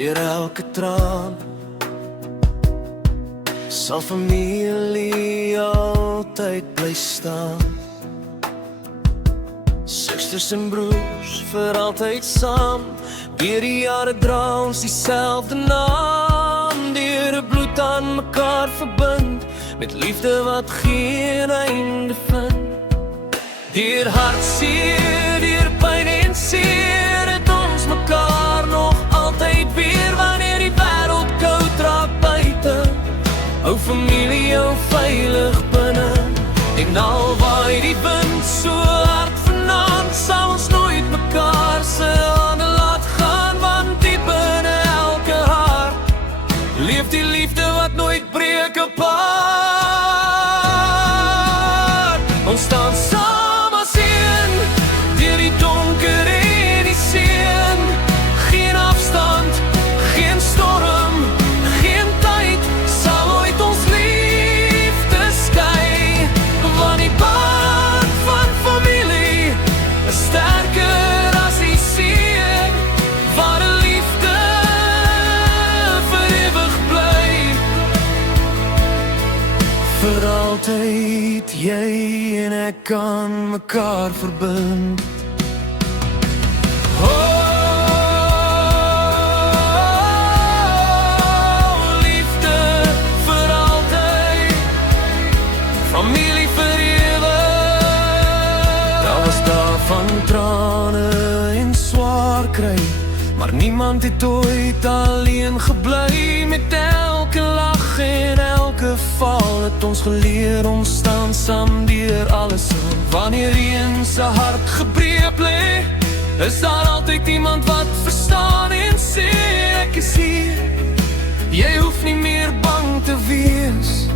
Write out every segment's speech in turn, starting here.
deur elke traan, sal familie altyd bly staan. Susters en broers vir altyd saam, deur die jare dra ons dieselfde naam, deur 'n bloed aan mekaar verbind, met liefde wat geen einde vind. Deur hartseer, deur pyn en seer, het ons mekaar nog altyd weer, wanneer die wêreld koud raak buite, hou familie jou veilig binne. En al waai die wind so hard vanaand, sal ons nooit mekaar se hande laat gaan, want diep binne elke hart leef die liefde wat nooit breek apart. Ons staan saam as een, deur die donker en die seën, geen afstand, geen storm, geen tyd sal ooit ons liefde skei, want die band van familie is sterker as die see, waar 'n liefde vir ewig bly. Vir altyd jy en ek kan mekaar verbind. Liefde vir altyd, familie vir ewig. Daar was dae van trane en swaar kry, maar niemand het ooit alleen gebly. Met elke lag en elke val het ons geleer, ons staan saam deur alles. Wanneer een se hart gebreek lê, is daar altyd iemand wat verstaan en sê, ek is hier, jy hoef nie meer bang te wees,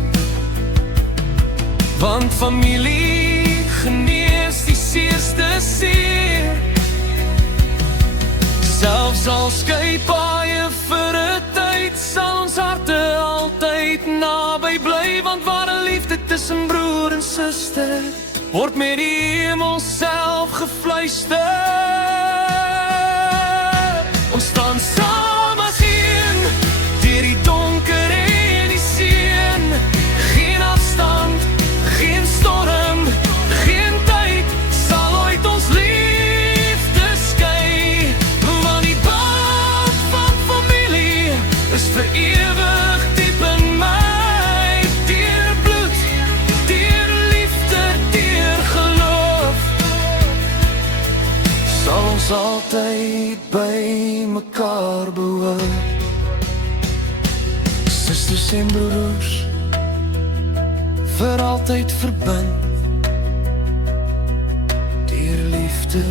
want familie genees die seerste seer. Selfs al skei paaie vir 'n tyd, sal ons harte altyd naby bly, want waar 'n liefde tussen broer en suster, word met die hemel self gefluister. Ons staan saam as een, deur die donker en die seën, geen afstand, geen storm, geen tyd sal ooit ons liefde skei, want die band van familie is vir ewig diep in my, deur bloed, deur liefde, deur geloof, sal ons altyd by mekaar behoort. Susters en broers, vir altyd verbind, deur liefde